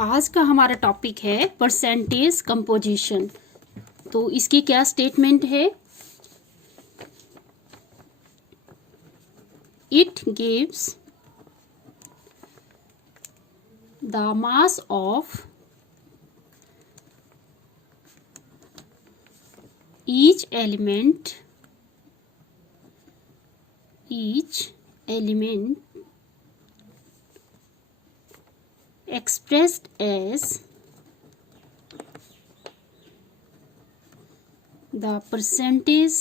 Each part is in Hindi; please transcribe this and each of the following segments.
आज का हमारा टॉपिक है परसेंटेज कंपोजिशन। तो इसकी क्या स्टेटमेंट है? It gives the mass of each element expressed as the percentage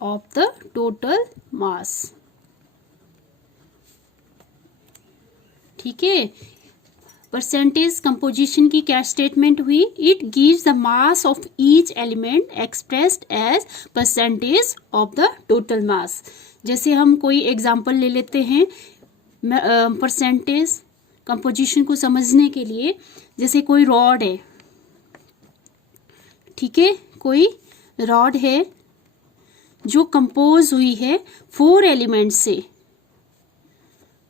of the total mass। ठीक है, परसेंटेज कंपोजिशन की क्या स्टेटमेंट हुई? It gives the mass of each element expressed as percentage of the total mass. जैसे हम कोई एग्जांपल ले लेते हैं परसेंटेज कंपोजिशन को समझने के लिए। जैसे कोई रॉड है, ठीक है, कोई रॉड है जो कंपोज हुई है 4 एलिमेंट्स से।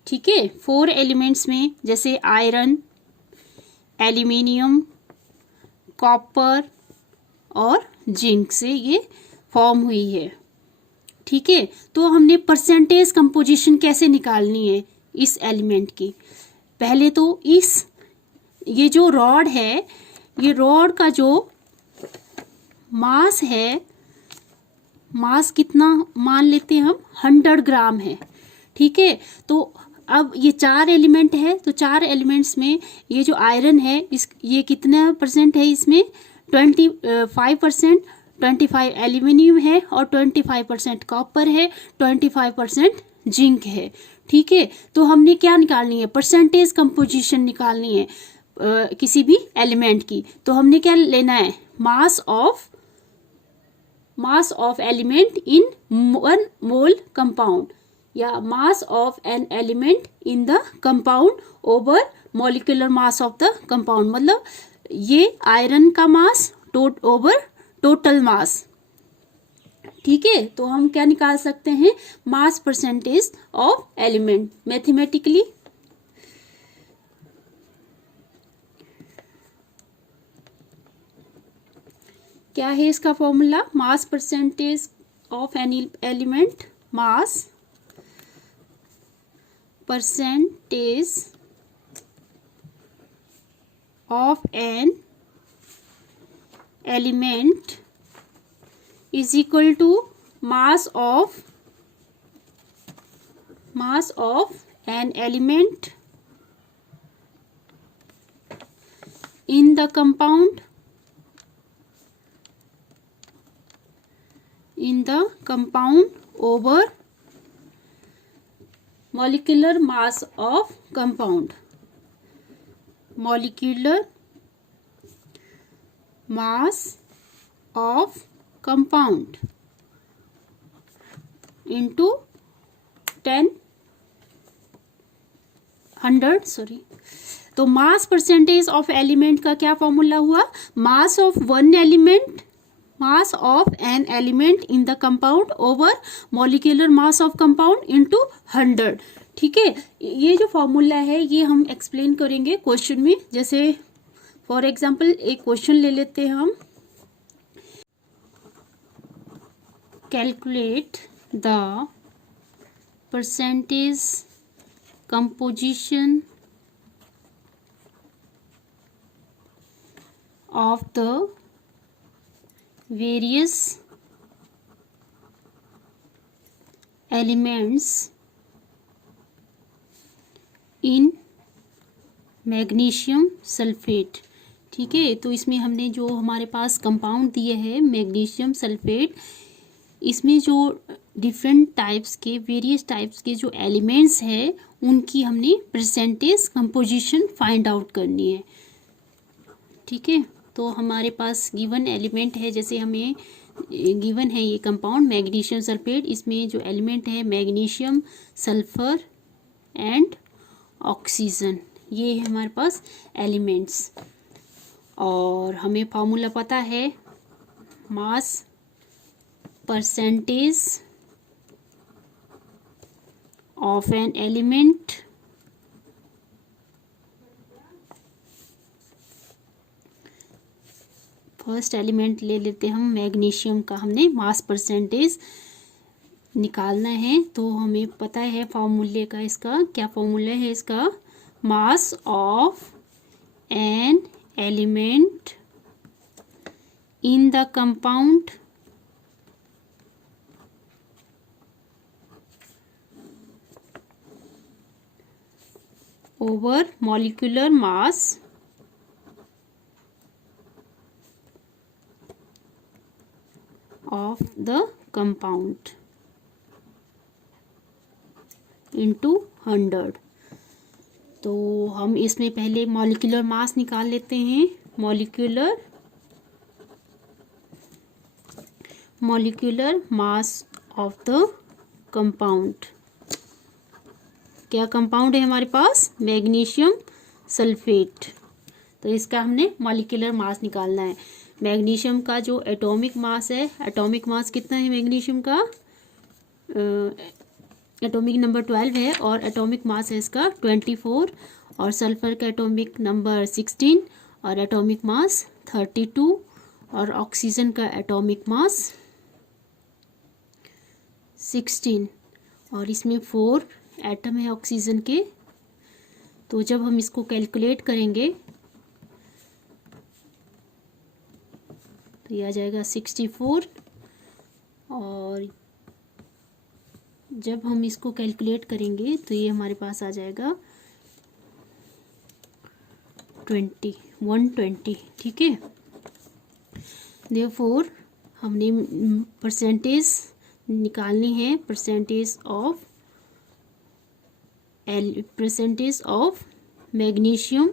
ठीक है, 4 एलिमेंट्स में जैसे आयरन, एल्यूमिनियम, कॉपर और जिंक से ये फॉर्म हुई है। ठीक है, तो हमने परसेंटेज कंपोजिशन कैसे निकालनी है इस एलिमेंट की? पहले तो ये जो रॉड है, ये रॉड का जो मास है, मास कितना मान लेते हैं हम? 100 ग्राम है। ठीक है, तो अब ये 4 एलिमेंट है, तो 4 एलिमेंट्स में ये जो आयरन है ये कितना परसेंट है? इसमें 25%, 25 एल्यूमिनियम है और 25% कॉपर है, 25% जिंक है। ठीक है, तो हमने क्या निकालनी है? परसेंटेज कंपोजिशन निकालनी है किसी भी एलिमेंट की। तो हमने क्या लेना है? Mass of element in 1 mole compound, या mass of an element in the compound over molecular mass of the compound. मतलब ये आयरन का मास ओवर टोटल मास। ठीक है, तो हम क्या निकाल सकते हैं? Mass percentage of element mathematically. क्या है इसका formula? Mass percentage of any element, mass percentage of an element is equal to mass of an element in the compound over molecular mass of compound, molecular mass of compound into 100। तो मास परसेंटेज ऑफ एलिमेंट का क्या फॉर्मूला हुआ? मास of an element in the compound over molecular mass of compound into 100। ठीक है, ये जो फॉर्मूला है ये हम एक्सप्लेन करेंगे क्वेश्चन में। जैसे फॉर एग्जांपल एक क्वेश्चन ले लेते हैं हम। Calculate the percentage composition of the various elements in magnesium sulphate. ठीक है, तो इसमें हमने जो हमारे पास कंपाउंड दिए हैं मैग्नीशियम सल्फेट, इसमें जो डिफरेंट टाइप्स के वेरियस टाइप्स के जो एलिमेंट्स हैं उनकी हमने परसेंटेज कंपोजिशन फाइंड आउट करनी है। ठीक है, तो हमारे पास गिवन एलिमेंट है, जैसे हमें गिवन है ये कंपाउंड मैग्नीशियम सल्फेट, इसमें जो एलिमेंट है मैग्नीशियम, सल्फर एंड ऑक्सीजन, ये है हमारे पास एलिमेंट्स। और हमें फॉर्मूला पता है mass percentage of an element first element ले लेते हैं हम मैग्नीशियम का। हमने मास परसेंटेज निकालना है, तो हमें पता है फॉर्मूले का, इसका क्या फॉर्मूला है इसका, मास of an element in the compound over molecular mass of the compound into 100। तो हम इसमें पहले मॉलिक्यूलर मास निकाल लेते हैं। Molecular mass of the compound. क्या कंपाउंड है हमारे पास, मैग्नीशियम सल्फेट। तो इसका हमने मॉलिक्यूलर मास निकालना है। मैग्नीशियम का जो एटॉमिक मास है, एटॉमिक मास कितना है मैग्नीशियम का, एटॉमिक नंबर 12 है और एटॉमिक मास है इसका 24, और सल्फर का एटॉमिक नंबर 16 और एटॉमिक मास 32, और ऑक्सीजन का एटॉमिक मास 16, और इसमें 4 एटम है ऑक्सीजन के। तो जब हम इसको कैलकुलेट करेंगे तो ये आ जाएगा 64, और जब हम इसको कैलकुलेट करेंगे तो ये हमारे पास आ जाएगा 120। ठीक है, देयरफॉर हमने परसेंटेज निकालनी है, परसेंटेज ऑफ मैग्नीशियम।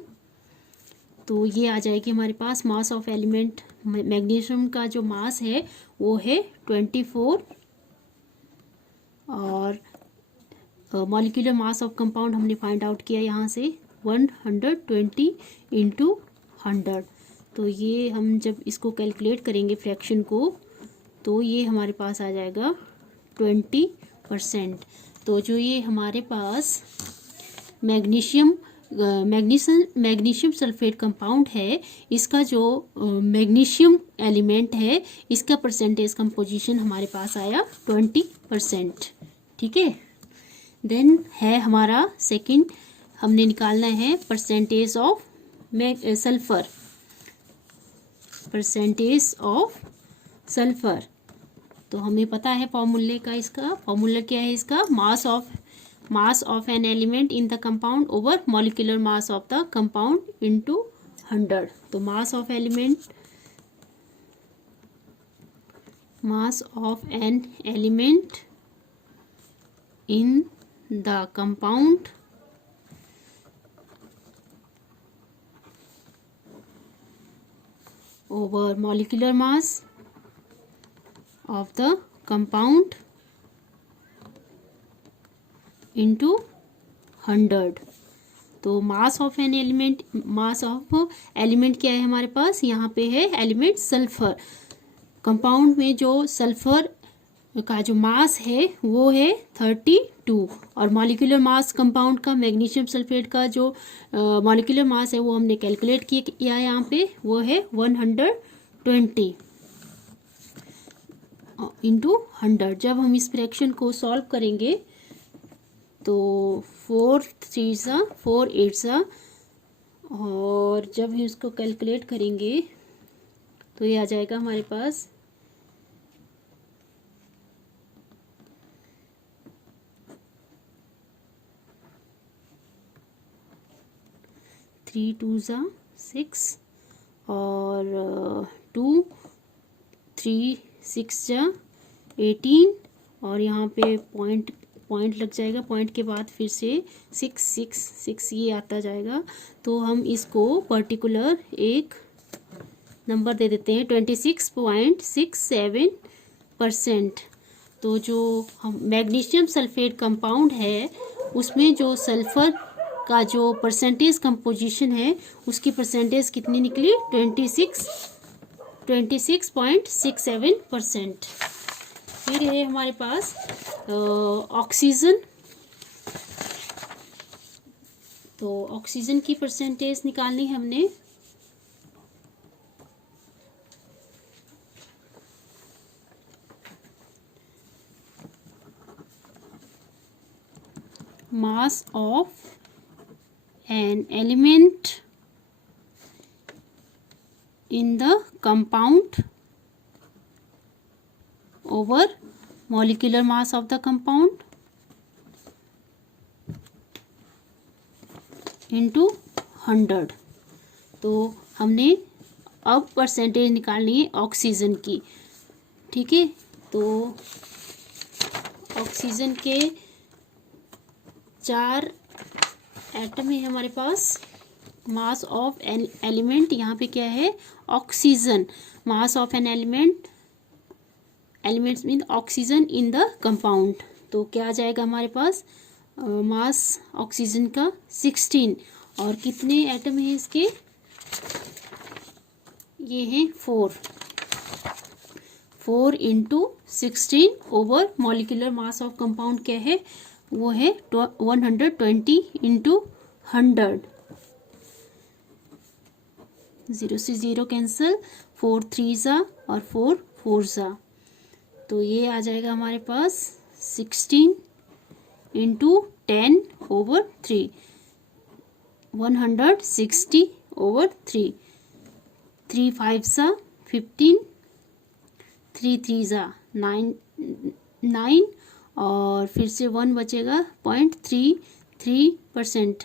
तो ये आ जाएगी हमारे पास मास ऑफ एलिमेंट। मैग्नीशियम का जो मास है वो है 24, और मॉलिक्यूलर मास ऑफ कंपाउंड हमने फाइंड आउट किया यहाँ से 120 इंटू 100। तो ये हम जब इसको कैलकुलेट करेंगे फ्रैक्शन को, तो ये हमारे पास आ जाएगा 20%। तो जो ये हमारे पास मैग्नीशियम सल्फेट कंपाउंड है, इसका जो मैग्नीशियम एलिमेंट है, इसका परसेंटेज कंपोजिशन हमारे पास आया 20%। ठीक है, देन है हमारा सेकंड, हमने निकालना है परसेंटेज ऑफ सल्फर। तो हमें पता है फॉर्मूले का, इसका फॉर्मूला क्या है इसका, मास of an element in the compound over molecular mass of the compound into 100। तो मास of an element in the compound over molecular mass of the compound into 100। तो मास ऑफ एलिमेंट क्या है हमारे पास, यहाँ पे है एलिमेंट सल्फर। कंपाउंड में जो सल्फर का जो मास है वो है 32, और मॉलिक्यूलर मास कंपाउंड का, मैग्नीशियम सल्फेट का जो मॉलिक्यूलर मास है वो हमने कैलकुलेट किया यहाँ पे, वो है 120 इंटू 100। जब हम इस फ्रैक्शन को सॉल्व करेंगे तो 4 3 4 8, और जब हम इसको कैलकुलेट करेंगे तो ये आ जाएगा हमारे पास 3 2 6, और 2 3 6 18, और यहाँ पे पॉइंट लग जाएगा, पॉइंट के बाद फिर से 6 6 6 ये आता जाएगा। तो हम इसको पर्टिकुलर एक नंबर दे देते हैं 26.67%। तो जो हम मैग्नीशियम सल्फेट कंपाउंड है उसमें जो सल्फर का जो परसेंटेज कंपोजिशन है उसकी परसेंटेज कितनी निकली, 26.67%। फिर है हमारे पास ऑक्सीजन तो ऑक्सीजन की परसेंटेज निकालनी है हमने। मास of an element in the compound over molecular mass of the compound into 100। तो हमने अब परसेंटेज निकालनी है ऑक्सीजन की, ठीक है। तो ऑक्सीजन के 4 एटम है हमारे पास। मास ऑफ एन एलिमेंट, यहाँ पे क्या है, oxygen. Mass of an element, elements mean oxygen in the compound. तो क्या आ जाएगा हमारे पास, मास ऑक्सीजन का 16। और कितने एटम है इसके, ये हैं 4 into 16 over molecular mass of compound क्या है, वो है 120 इंटू 100। 0 से 0 कैंसिल, 4 3 ज़ा और 4 4 ज़ा। तो ये आ जाएगा हमारे पास 16 इंटू 10 ओवर 3, 160 ओवर 3। 3 5 ज़ा 15, 3 3 ज़ा 9 और फिर से 1 बचेगा 0.33%,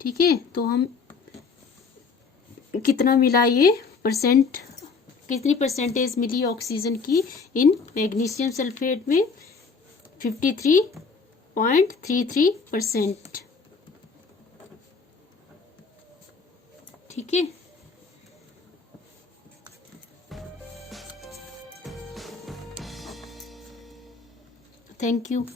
ठीक है। तो हम कितना मिला, ये परसेंट, कितनी परसेंटेज मिली ऑक्सीजन की इन मैग्नीशियम सल्फेट में, 53.33%, ठीक है। Thank you.